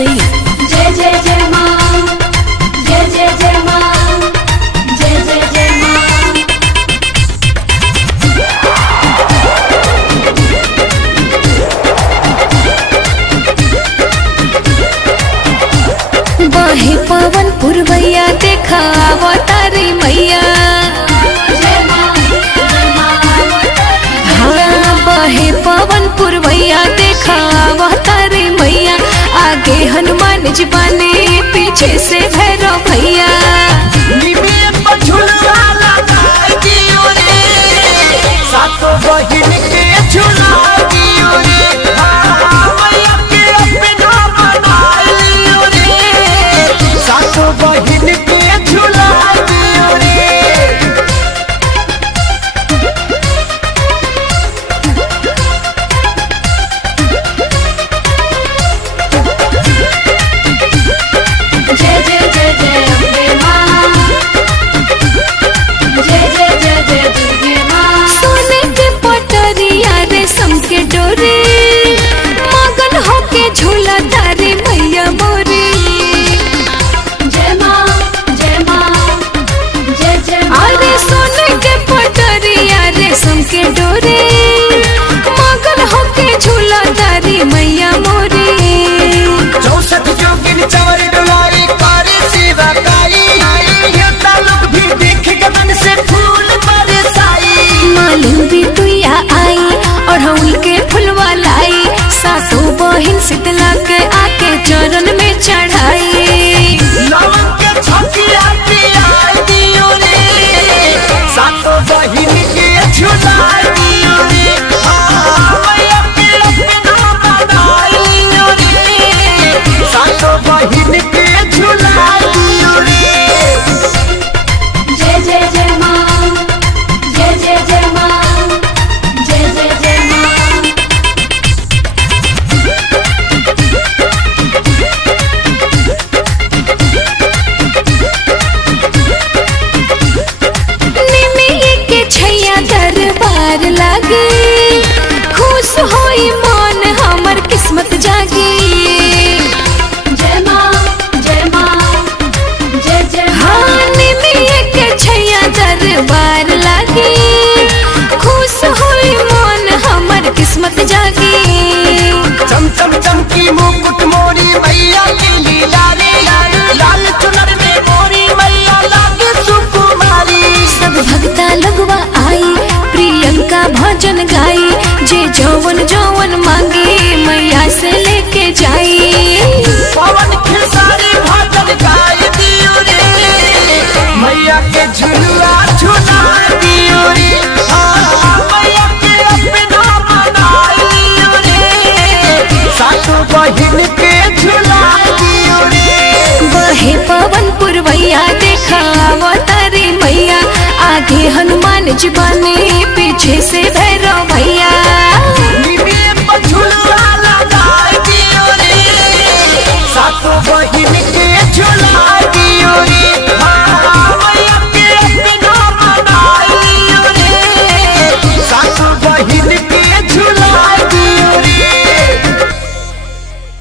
सिंह। जय जय जय माँ, जय जय जय माँ, जय जय जय माँ। बहे पवन पुरवैया देखा अवतारी मैया। हाँ बहे पवन पुरवैया देखा अवतारी मैया। आगे हनुमान जी बने पीछे से भैरव भैया। मैया मोरी 64 जोगिन चवर डुलारी करे सेवा काई। लोग भी देख के मन से फूल बरसाई। मालूम भी तुया आई और हौल के फुलवा लाई। सासू बहिन शीतला के आके चरण में चढ़ाई। लवन के छकिया पिया दियो रे, सातो बहिन के झुला दियो रे। मैया के अपना बनाइयो रे, सातो बहिन के झुला दियो रे। जय जय जय माँ, जय जय जय माँ, जय जय जय माँ। निमिये के छैया दरबार लागे। खुश होई मन हमर किस्मत जागी। जय माँ, जय माँ, जय जय माँ। हाँ निमिये के छैया दरबार लागे। खुश होई मन हमर किस्मत जागी। चम चम चमकी मुकुट मोरी मैया की लीला रे। लाल चुनर में मोरी मैया लागे सुकुमारी। सब भक्ता लगवा आई प्रियंका भजन गाई। जे जौवन जौवन मांगी मैया से लेके जाई। पवन खेसारी भजन गाय दियो रे, मैया के झुलुआ झुला दियो रे। मैया के अपना बनाइयो रे, सासू बहिन के झुला दियो रे। बहे पवन पुरवैया देखा अवतारी मैया। आगे हनुमान जी बने पीछे से भैरव